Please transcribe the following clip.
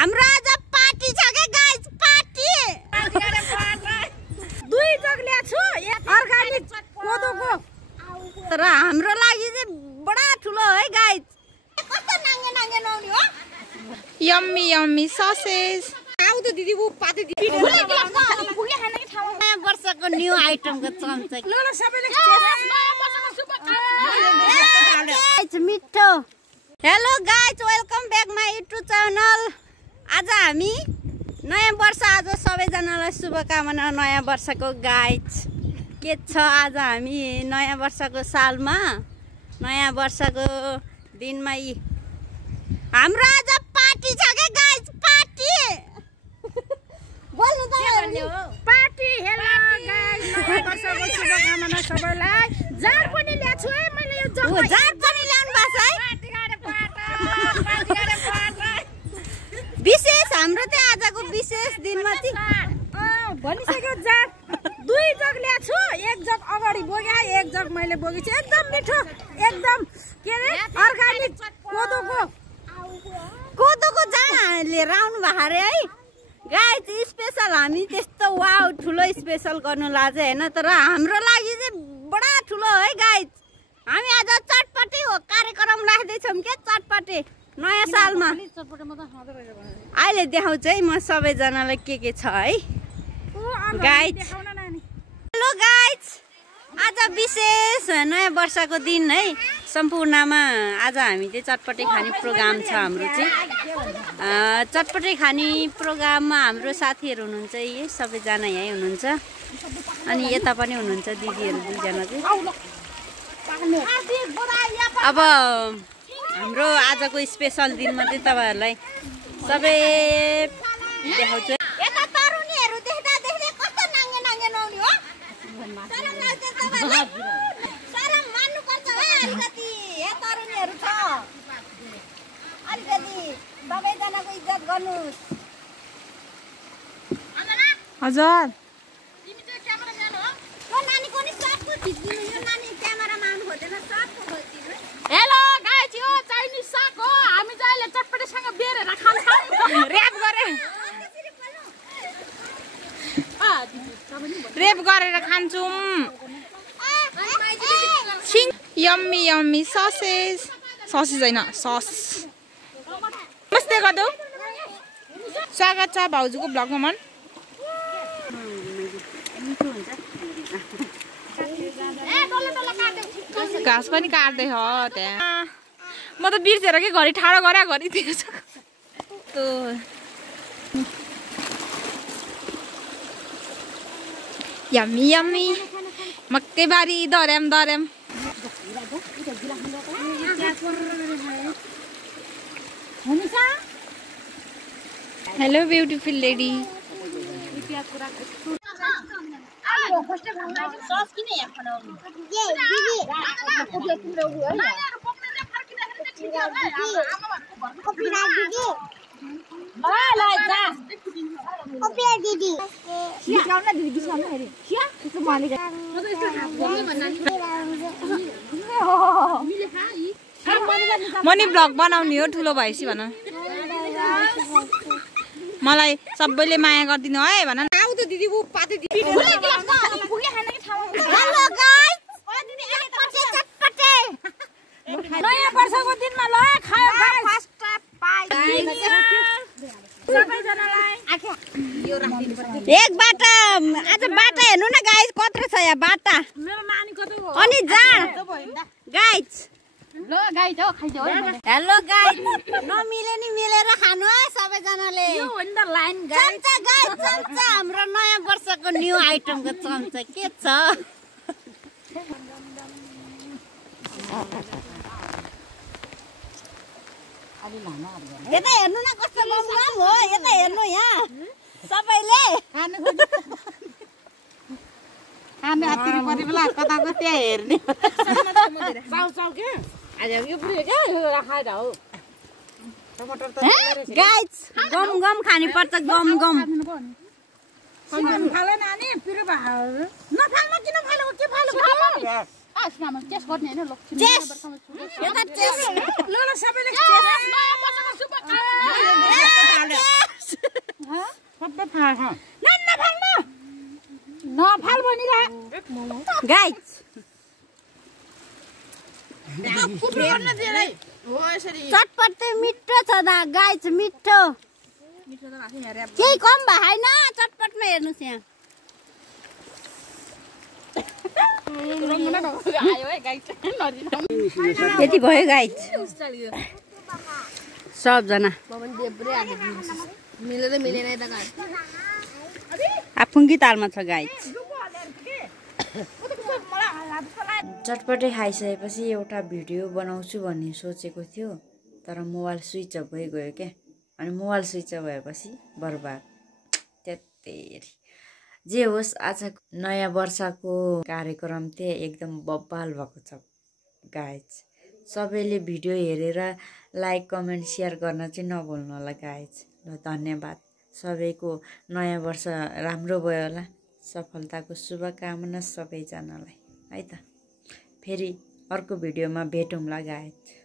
हाम्रो आज पार्टी छ के गाइस पार्टी दुई जग ल्याछु अर्गानिक कोदोको तर हाम्रो लागि चाहिँ बडा ठुलो है गाइस कस्तो नाङ्गे नाङ्गे नौनी हो यम्मी यम्मी ससेज आउ त दिदी वो पाते दिदी पुग्यो खान के ठाउँ नयाँ वर्षको न्यू आइटमको चम्चा ल ल सबैले नयाँ वर्षको शुभकामना मिठो hello guys welcome back my YouTube channel आज हामी नयाँ वर्ष आज सबैजनालाई शुभकामना नयाँ वर्षको गाइस के छ आज हामी नयाँ वर्षको सालमा नयाँ वर्षको दिनमा हाम्रो आज पार्टी छ के गाइस पार्टी बोल्नु त पार्टी हेलो गाइस नयाँ वर्षको शुभकामना सबैलाई जार पनि ल्याछु है मैले यो जार पनि ल्याउनु भएको छ है विशेष हाम्रो चाहिँ आजको विशेष दिनमा चाहिँ भनिसक्यो जार दुई जग ल्याछु एक जग अगाडि बोगे एक जग मैले बोकेछु एकदम मिठो एकदम के रे अर्गानिक कोदोको जहाँ लिएर आउनु भएको अरे है गाइस स्पेशल हामी त्यस्तो वाउ ठुलो स्पेशल गर्नु लाजे हैन तर हाम्रो लागि चाहिँ बडा ठुलो है गाइस हामी आज चटपटी हो कार्यक्रम राख्दैछौँ के चटपटी नयाँ सालमा अहिले देखाउँछु है म सबैजनालाई के छ है गाइस हेलो गाइस आज विशेष नयाँ वर्षको दिन है सम्पूर्णमा आज हामी चाहिँ चटपटी खाने प्रोग्राम छ हाम्रो चाहिँ चटपटी खाने प्रोग्राममा हाम्रो साथीहरू हुनुहुन्छ यही सबैजना यहीँ हुनुहुन्छ अनि यता पनि हुनुहुन्छ दिदीहरू दुईजना चाहिँ अब हाम्रो आजको स्पेशल दिनमा चाहिँ तपाईहरुलाई सबै देखाउँछु यता तरुनीहरू देख्दा कस्तो नाङ्गे नाङ्गे नौनी हो शरम लाग्छ तपाईलाई शरम मान्नु पर्छ है अलिकति हे तरुनीहरू छ अलिकति सबैजनाको इज्जत गर्नुस् हजुर तिमी चाहिँ क्यामेराम्यान हो म नानीको नि सबको खिच्दिनु यो नानी क्यामेराम्यान खोज्दैन सबको खोज्दिनु हेलो गाइस यो चाइनिज साग हो हामी चाहिँ अहिले चटपटीसँग बेरेर खान्छौँ र्याप गरे रेप गरेर खान्छौँ यम्मी यम्मी ससेज ससेज होइन सस नमस्ते गर्दो स्वागत छ भाउजूको ब्लगमा मन घाँस पनि काट्दै हो त्यहाँ म त बिर्सेर के घरि ठाडो गरे घरि दिएछ यम्मी यम्मी मकैबारी दर्याम दर्याम hello beautiful lady money blog बनाउने हो ठुलो भएपछि भन मलाई सबैले माया गरिदिनु है भन आउ त दिदी वो पाते दिदी पुग्यो खान के ठाउँ हेलो गाइस ओ दिदी चटपटे नयाँ वर्षको दिनमा ल खायो फर्स्ट पाइ सबैजनालाई यो राखिदिनु पर्छ एक बाटा आज बाटा हेर्नु न गाइस कत्रो छ यहाँ बाटा मेरो नानी कतै हो अनि जा गाइस ल गाइस हो खाइदेऊ हेलो गाइस नमिले नि मिलेर खानु है सबैजनाले यो हो नि त लाइन गाइस चम्चा गाइस चम्चा हाम्रो नयाँ वर्षको न्यू आइटमको चम्चा के छ यता हेर्नु न कस्तो गम हो यता हेर्नु यहाँ सबैले हामी हत्तिरी परि बेला कताको त्यहाँ हेर्ने साउ के आज यो पुरै के राखाइ हो टमाटर त गाइस गम गम खानु पर्छ गम गम फाले नानी पिरो भा नफाल्नु किन फालेको के फालेको आस्नामा टेस्ट गर्ने हैन ल यता टेस्ट ल सबैले टेस्ट सबै थाहा छ नफाल भनिरा गाइज चटपटे मिठो छ दा गाइज मिठो केही कम भएन चटपटमा हेर्नुहोस् यहाँ त्यति भयो गाइज सबजना आफुङ्गी तालमा छ गाइज चटपटे खाइसकेपछि एउटा भिडियो बनाउँछु भन्ने सोचेको थियो तर मोबाइल स्विच अफ भइगयो क्या अनि मोबाइल स्विच अफ भएपछि बर्बाद त्यत्तेरी जे होस् आज नयाँ वर्षको कार्यक्रम चाहिँ एकदम बब्बाल भएको छ गाइज सबैले भिडियो हेरेर लाइक कमेन्ट सेयर गर्न चाहिँ नभुल्नु होला गाइज ल धन्यवाद सबैको नयाँ वर्ष राम्रो भयो होला सफलताको शुभकामना सबैजनालाई है त फेरि अर्को भिडियोमा भेटौँला गाइज